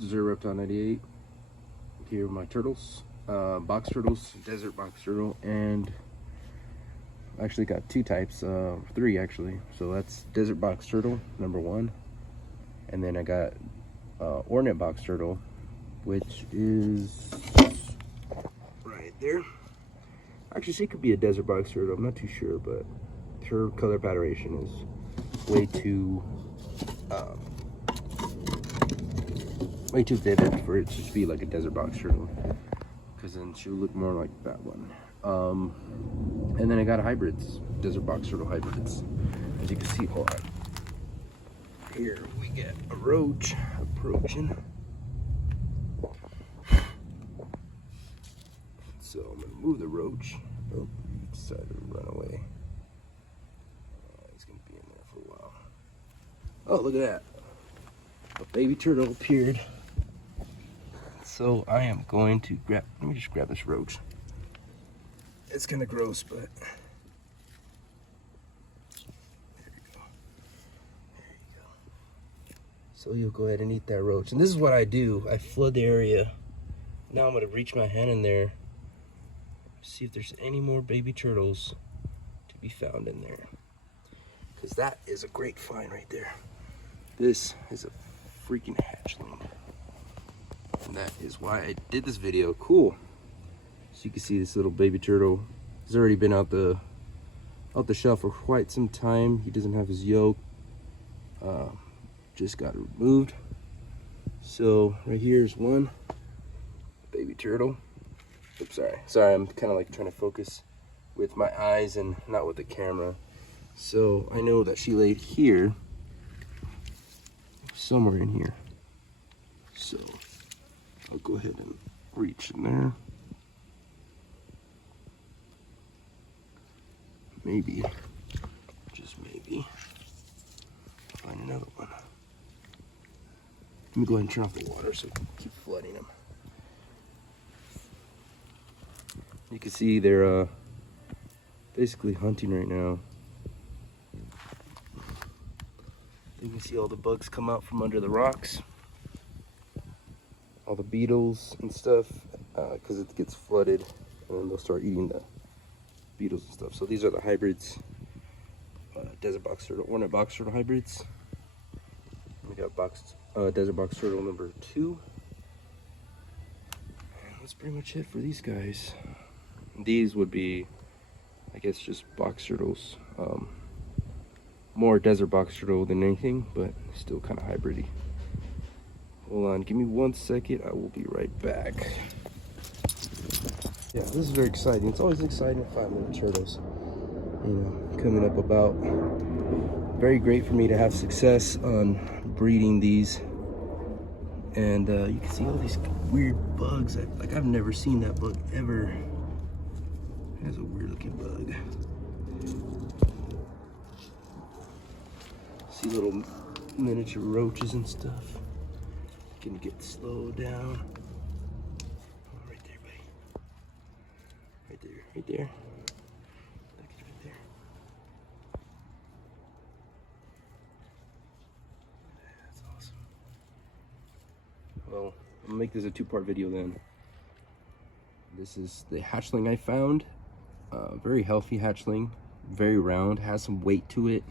This is Reptile 98 here with my turtles, box turtles, desert box turtle, and I actually got two types, three actually. So that's desert box turtle number one, and then I got ornate box turtle, which is right there. Actually, she could be a desert box turtle. I'm not too sure, but her color pattern is way too vivid for it to just be like a desert box turtle, because then she'll look more like that one. And then I got hybrids, desert box turtle hybrids. As you can see, hold on. Here we get a roach approaching. So I'm gonna move the roach. Oh, he decided to run away. He's gonna be in there for a while. Oh, look at that. A baby turtle appeared. So I am going to grab, let me just grab this roach. It's kind of gross, but there you go. There you go. So you'll go ahead and eat that roach. And this is what I do. I flood the area. Now I'm gonna reach my hand in there, see if there's any more baby turtles to be found in there. Because that is a great find right there. This is a freaking hatchling. And that is why I did this video. Cool. So you can see this little baby turtle has already been out the shelf for quite some time. He doesn't have his yolk. Just got it removed. So right here is one baby turtle. Oops, sorry, I'm kind of like trying to focus with my eyes and not with the camera. So I know that she laid here, somewhere in here. So I'll go ahead and reach in there. Maybe, just maybe, find another one. Let me go ahead and turn off the water so we can keep flooding them. You can see they're basically hunting right now. You can see all the bugs come out from under the rocks. All the beetles and stuff, because it gets flooded, and then they'll start eating the beetles and stuff. So these are the hybrids, desert box turtle, ornate box turtle hybrids. We got desert box turtle number 2. And that's pretty much it for these guys. These would be, I guess, just box turtles. More desert box turtle than anything, but still kind of hybridy. Hold on, give me 1 second. I will be right back. Yeah, this is very exciting. It's always exciting to find little turtles, you know, coming up about. Very great for me to have success on breeding these. And you can see all these weird bugs. I've never seen that bug ever. That's a weird looking bug. See little miniature roaches and stuff. Can get slowed down. Oh, right there, buddy. Right there, right there. Look, it's right there. That's awesome. Well, I'm gonna make this a 2-part video then. This is the hatchling I found. Very healthy hatchling, very round, has some weight to it.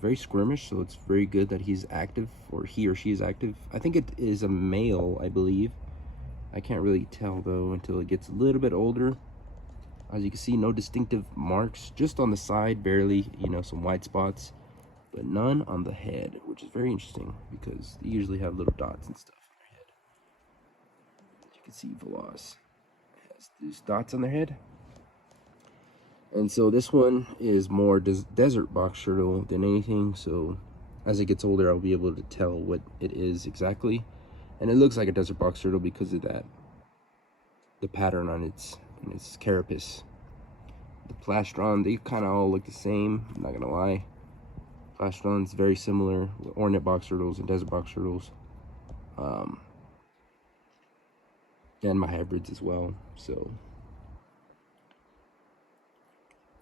Very squirmish, so it's very good that he's active, or he or she is active. I think it is a male, I believe. I can't really tell though until it gets a little bit older. As you can see, no distinctive marks, just on the side, barely, you know, some white spots, but none on the head, which is very interesting because they usually have little dots and stuff on their head. As you can see, Veloz has these dots on their head. And so this one is more desert box turtle than anything. So as it gets older, I'll be able to tell what it is exactly. And it looks like a desert box turtle because of that, the pattern on its carapace. The plastron, they kind of all look the same, I'm not gonna lie. Plastron's very similar with ornate box turtles and desert box turtles. And my hybrids as well. So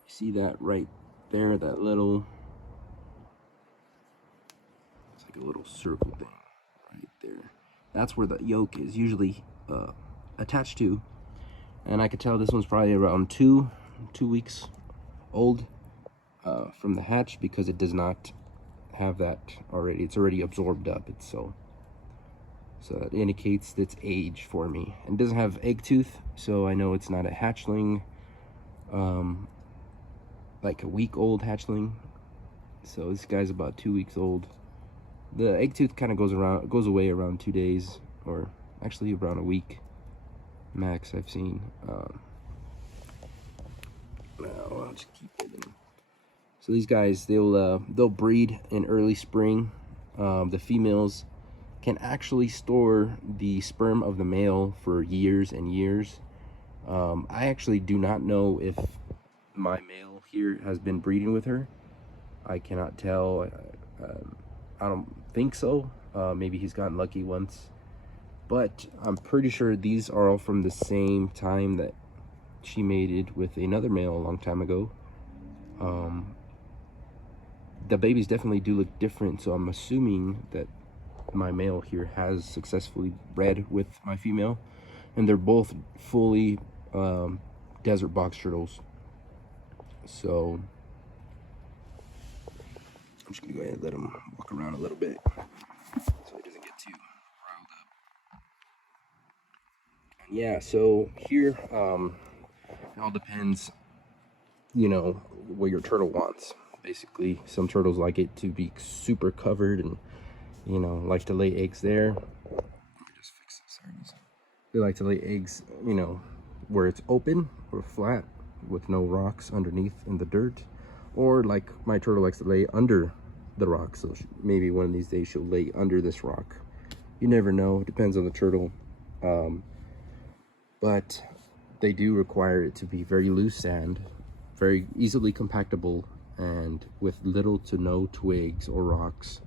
see that right there, that little, it's like a little circle thing right there. That's where the yolk is usually attached to. And I could tell this one's probably around two weeks old from the hatch, because it does not have that already. It's already absorbed up. It's so that indicates its age for me. And it doesn't have egg tooth, so I know it's not a hatchling, like a week old hatchling. So this guy's about 2 weeks old. The egg tooth kind of goes away around 2 days, or actually around a week max, I've seen. Now I'll just keep it in. So these guys, they'll breed in early spring. The females can actually store the sperm of the male for years and years. I actually do not know if my male here has been breeding with her. I cannot tell. I don't think so. Maybe he's gotten lucky once, but I'm pretty sure these are all from the same time that she mated with another male a long time ago. The babies definitely do look different, so I'm assuming that my male here has successfully bred with my female, and they're both fully desert box turtles. So I'm just gonna go ahead and let him walk around a little bit so he doesn't get too riled up. And yeah, so here it all depends, you know, what your turtle wants. Basically, some turtles like it to be super covered and, you know, like to lay eggs there. Let me just fix this. They like to lay eggs, you know, where it's open or flat with no rocks underneath in the dirt. Or like my turtle likes to lay under the rock. So maybe one of these days she'll lay under this rock. You never know. It depends on the turtle. But they do require it to be very loose sand, very easily compactable, and with little to no twigs or rocks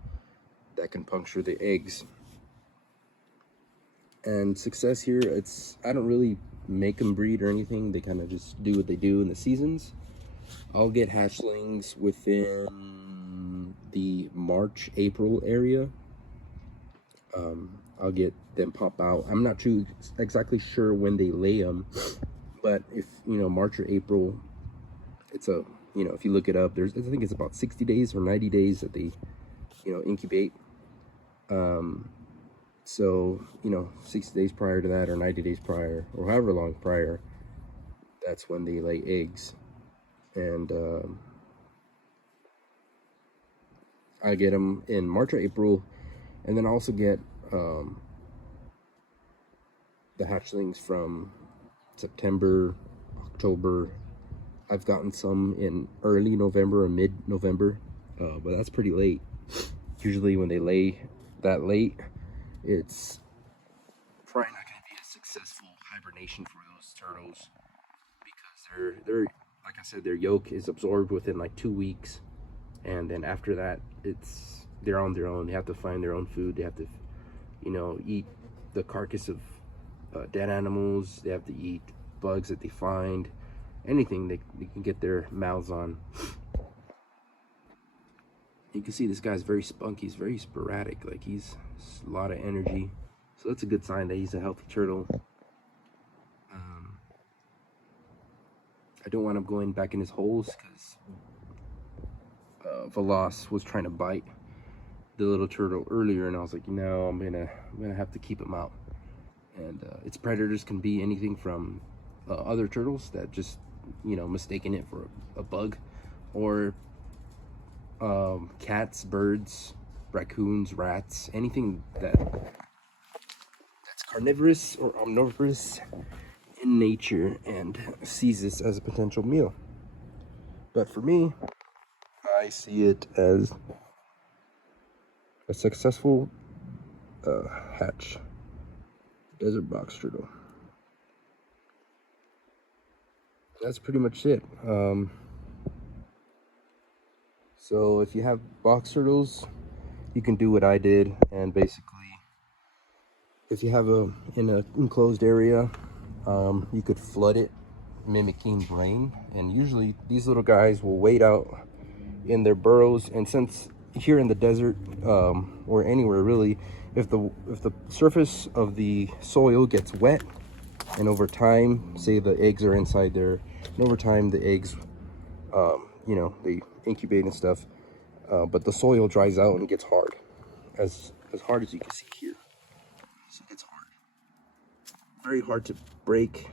that can puncture the eggs. And success here, I don't really make them breed or anything. They kind of just do what they do in the seasons. I'll get hatchlings within the March, April area. I'll get them pop out. I'm not too exactly sure when they lay them, but if, you know, March or April, it's a, you know, if you look it up, I think it's about 60 days or 90 days that they, you know, incubate. So, you know, 60 days prior to that, or 90 days prior, or however long prior, that's when they lay eggs. And I get them in March or April, and then I also get the hatchlings from September, October. I've gotten some in early November or mid-November, but that's pretty late. Usually when they lay that late, it's probably not going to be a successful hibernation for those turtles, because they're like I said, their yolk is absorbed within like 2 weeks, and then after that, they're on their own. They have to find their own food. They have to, you know, eat the carcass of dead animals. They have to eat bugs that they find, anything they can get their mouths on. You can see this guy's very spunky. He's very sporadic. Like, he's a lot of energy. So that's a good sign that he's a healthy turtle. I don't want him going back in his holes, because Veloz was trying to bite the little turtle earlier, and I was like, no, I'm gonna have to keep him out. And its predators can be anything from other turtles that just, you know, mistaking it for a bug, or cats, birds, raccoons, rats, anything that's carnivorous or omnivorous in nature and sees this as a potential meal. But for me, I see it as a successful hatch desert box turtle. That's pretty much it. So if you have box turtles, you can do what I did, and basically, if you have in an enclosed area, you could flood it, mimicking rain. And usually these little guys will wait out in their burrows. And since here in the desert, or anywhere really, if the surface of the soil gets wet, and over time, say the eggs are inside there, and over time the eggs, you know, they incubate and stuff, but the soil dries out and gets hard, as hard as you can see here. So it's hard, very hard to break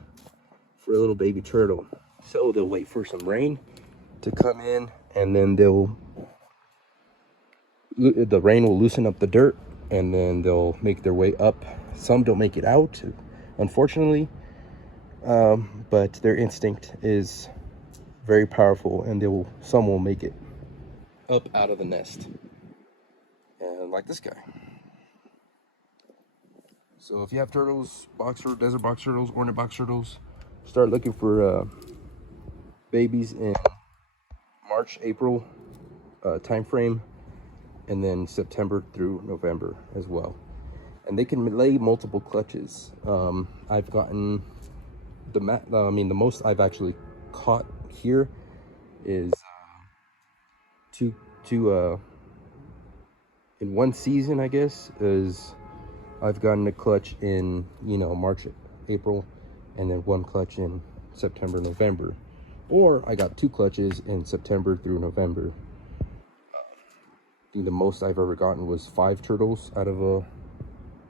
for a little baby turtle. So they'll wait for some rain to come in, and then the rain will loosen up the dirt, and then they'll make their way up. Some don't make it out, unfortunately, but their instinct is very powerful, and some will make it up out of the nest, and like this guy. So if you have turtles, desert box turtles, ornate box turtles, start looking for babies in March, April time frame, and then September through November as well. And they can lay multiple clutches. I've gotten the most I've actually caught here is two in one season, I guess, is I've gotten a clutch in, you know, March, April, and then one clutch in September, November. Or I got 2 clutches in September through November. I think the most I've ever gotten was 5 turtles out of a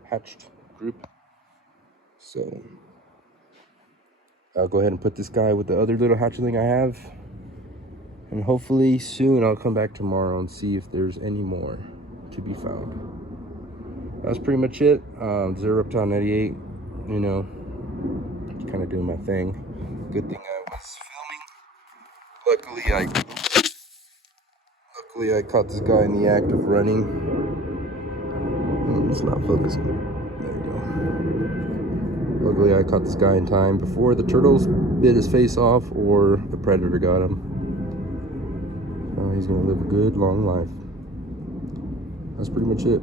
hatched group. So I'll go ahead and put this guy with the other little hatchling I have, and hopefully soon I'll come back tomorrow and see if there's any more to be found. That's pretty much it. Zero Reptile 98, you know, kind of doing my thing. Good thing I was filming. Luckily I caught this guy in the act of running. It's not focusing. There you go. Luckily I caught this guy in time before the turtles bit his face off or the predator got him. He's gonna live a good long life. That's pretty much it.